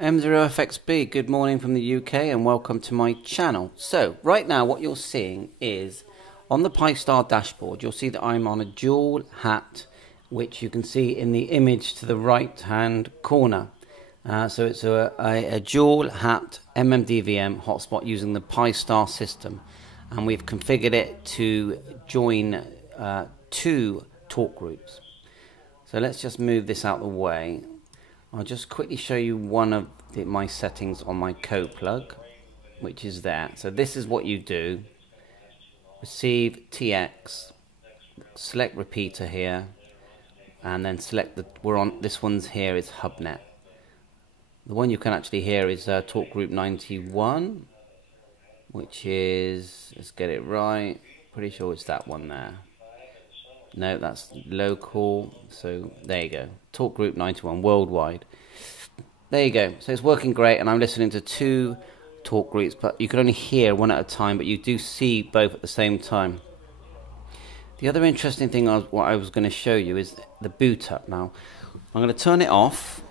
M0FXB, good morning from the UK and welcome to my channel. So, right now what you're seeing is, on the Pi-Star dashboard, you'll see that I'm on a dual hat, which you can see in the image to the right hand corner. So it's a dual hat MMDVM hotspot using the Pi-Star system. And we've configured it to join two talk groups. So let's just move this out of the way. I'll just quickly show you one of my settings on my code plug, which is there. So this is what you do. Receive TX, select repeater here, and then select this one's here is HubNet. The one you can actually hear is talk group 91, which is, let's get it right, pretty sure it's that one there. No, that's local, so there you go. Talk group 91, worldwide. There you go. So it's working great, and I'm listening to two talk groups, but you can only hear one at a time, but you do see both at the same time. The other interesting thing what I was going to show you is the boot up. Now, I'm going to turn it off.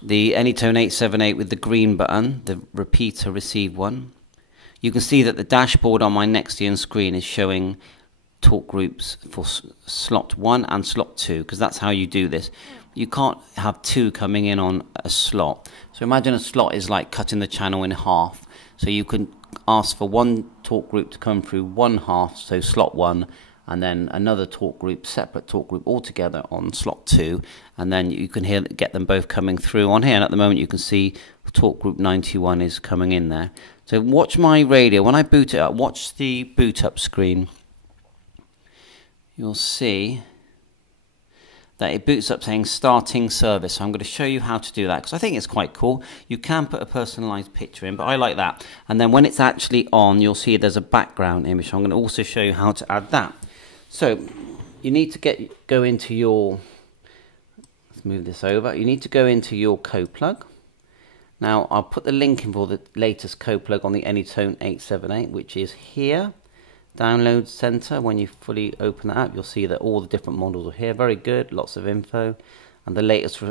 The ANYTONE 878 with the green button, the repeater receive one. You can see that the dashboard on my Nextion screen is showing talk groups for slot 1 and slot 2, because that's how you do this. You can't have two coming in on a slot. So imagine a slot is like cutting the channel in half. So you can ask for one talk group to come through one half, so slot 1, and then another talk group, separate talk group altogether on slot 2, and then you can get them both coming through on here. And at the moment you can see talk group 91 is coming in there. So watch my radio. When I boot it up, watch the boot up screen. You'll see that it boots up saying starting service. So I'm going to show you how to do that, because I think it's quite cool. You can put a personalized picture in, but I like that. And then when it's actually on, you'll see there's a background image. So I'm going to also show you how to add that. So you need to go into your, let's move this over. You need to go into your code plug. Now I'll put the link in for the latest code plug on the ANYTONE 878, which is here. Download center. When you fully open that up, you'll see that all the different models are here. Very good, lots of info. And the latest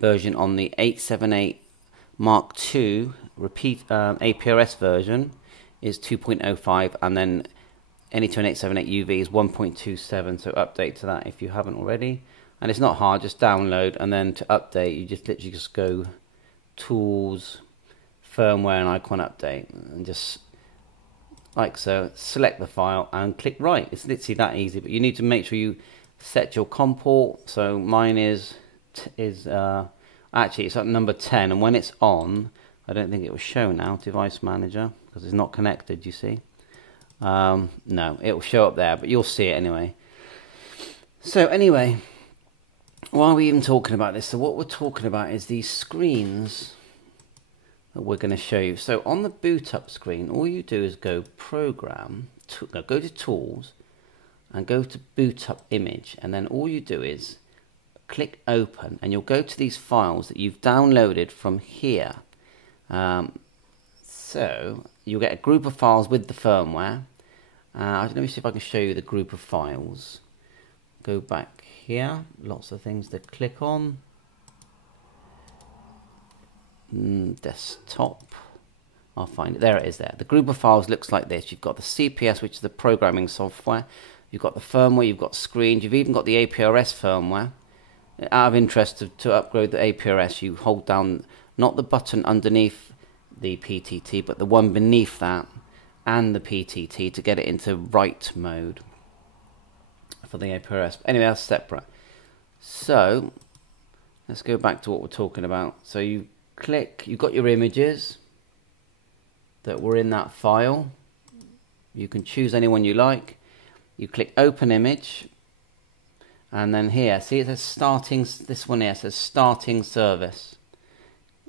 version on the 878 Mark II APRS version is 2.05, and then ANYTONE 878 UV is 1.27, so update to that if you haven't already. And it's not hard, just download, and then to update you just literally just go tools, firmware and icon update, and just like so, select the file and click write. It's literally that easy, but you need to make sure you set your COM port. So mine is actually it's at number 10, and when it's on, I don't think it will show now, device manager, because it's not connected, you see. No, it will show up there, but you'll see it anyway. So anyway, why are we even talking about this? So what we're talking about is these screens that we're going to show you. So on the boot up screen, all you do is go program, go to tools and go to boot up image, and then all you do is click open, and you'll go to these files that you've downloaded from here. So you'll get a group of files with the firmware. Let me see if I can show you the group of files. Go back here, lots of things to click on. Desktop, I'll find it, there it is there. The group of files looks like this. You've got the CPS, which is the programming software, you've got the firmware, you've got screens, you've even got the APRS firmware. Out of interest, to upgrade the APRS, you hold down not the button underneath the PTT, but the one beneath that and the PTT to get it into write mode for the APRS. Anyway, that's separate. So let's go back to what we're talking about. So you've got your images that were in that file. You can choose any one you like. You click open image, and then here, see it says starting, this one here says starting service.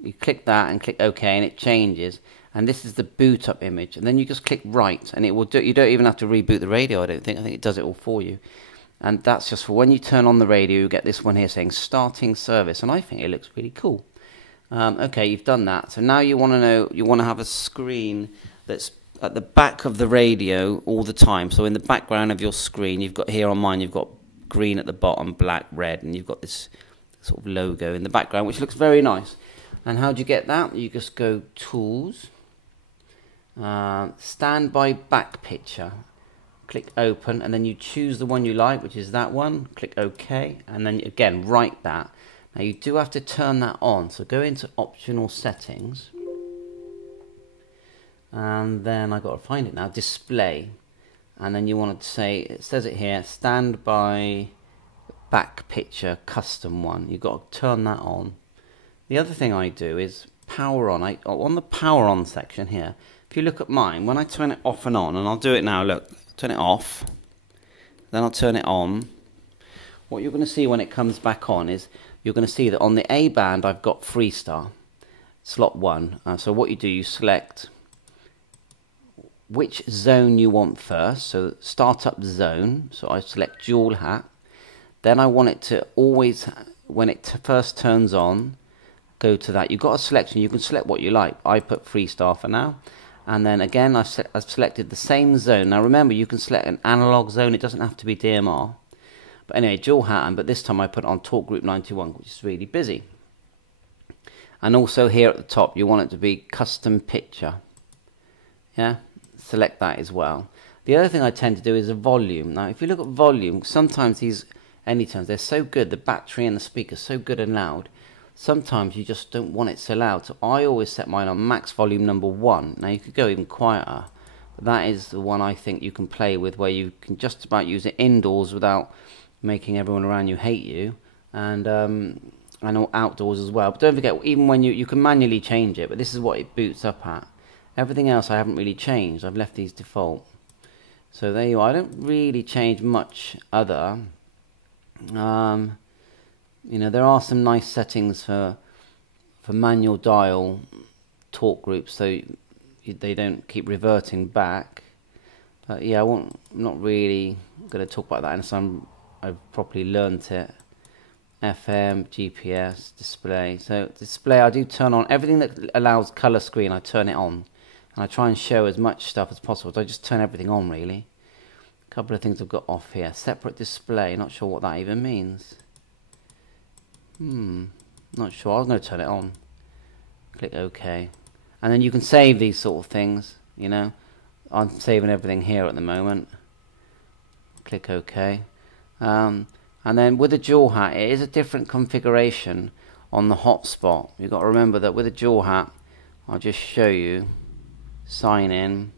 You click that and click OK, and it changes. And this is the boot up image, and then you just click write, and it will do. You don't even have to reboot the radio, I don't think. I think it does it all for you. And that's just for when you turn on the radio, you get this one here saying starting service, and I think it looks really cool. Okay, you've done that. So now you want to have a screen that's at the back of the radio all the time. So in the background of your screen, you've got here on mine, you've got green at the bottom, black, red, and you've got this sort of logo in the background, which looks very nice. And how do you get that? You just go Tools, Standby Back Picture, click Open, and then you choose the one you like, which is that one. Click OK, and then again write that. Now you do have to turn that on, so go into Optional Settings, and then I got to find it now. Display, and then you want to say, it says it here, Standby Back Picture Custom one. You've got to turn that on. The other thing I do is power on. On the power on section here, if you look at mine, when I turn it off and on, and I'll do it now, look, turn it off, then I'll turn it on. What you're going to see when it comes back on is, you're going to see that on the A band I've got Freestar, slot 1. So what you do, you select which zone you want first, so startup zone, so I select dual hat. Then I want it to always, when it first turns on, go to that. You've got a selection, you can select what you like. I put Freestar for now. And then again, I've selected the same zone. Now remember, you can select an analog zone, it doesn't have to be DMR. But anyway, dual hat, but this time I put on Talk Group 91, which is really busy. And also here at the top, you want it to be custom picture. Yeah, select that as well. The other thing I tend to do is a volume. Now, if you look at volume, sometimes these ANYTONEs, they're so good, the battery and the speaker are so good and loud. Sometimes you just don't want it so loud. So I always set mine on max volume number 1. Now you could go even quieter, but that is the one I think you can play with, where you can just about use it indoors without making everyone around you hate you, and outdoors as well. But don't forget, even when you can manually change it, but this is what it boots up at. Everything else I haven't really changed. I've left these default. So there you are. I don't really change much other. You know, there are some nice settings for manual dial talk groups, so they don't keep reverting back. But yeah, I'm not really going to talk about that unless I've properly learnt it. FM, GPS, display. So display, I do turn on everything that allows color screen. I turn it on, and I try and show as much stuff as possible. So I just turn everything on, really. A couple of things I've got off here. Separate display. Not sure what that even means. Not sure. I was going to turn it on. Click OK, and then you can save these sort of things. You know, I'm saving everything here at the moment. Click OK. And then with a dual hat, it is a different configuration on the hotspot. You've got to remember that with a dual hat, I'll just show you. Sign in.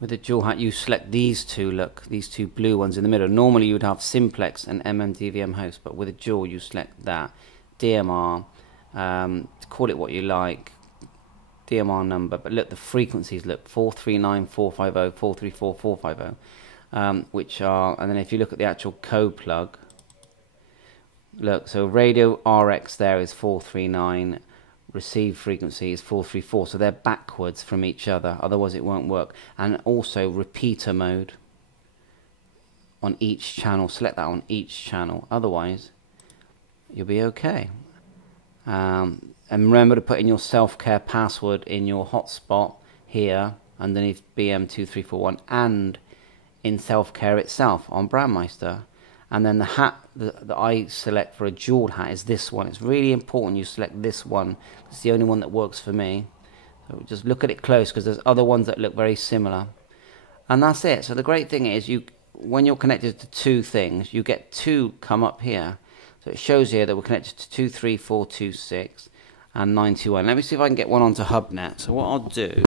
With a dual hat, you select these two. Look, these two blue ones in the middle. Normally you would have simplex and MMDVM host, but with a dual you select that. DMR, call it what you like. DMR number, but look, the frequencies, look, 439, 450, 434, 450. Which are, and then if you look at the actual code plug, look, so radio RX there is 439, receive frequency is 434, so they're backwards from each other, otherwise it won't work. And also repeater mode on each channel, select that on each channel, otherwise you'll be okay. And remember to put in your self-care password in your hotspot here underneath BM2341 and in self-care itself on Brandmeister. And then the hat that I select for a dual hat is this one. It's really important you select this one. It's the only one that works for me. So just look at it close, because there's other ones that look very similar. And that's it. So the great thing is, when you're connected to two things, you get two come up here. So it shows here that we're connected to 23426 and 921. Let me see if I can get one onto HubNet. So what I'll do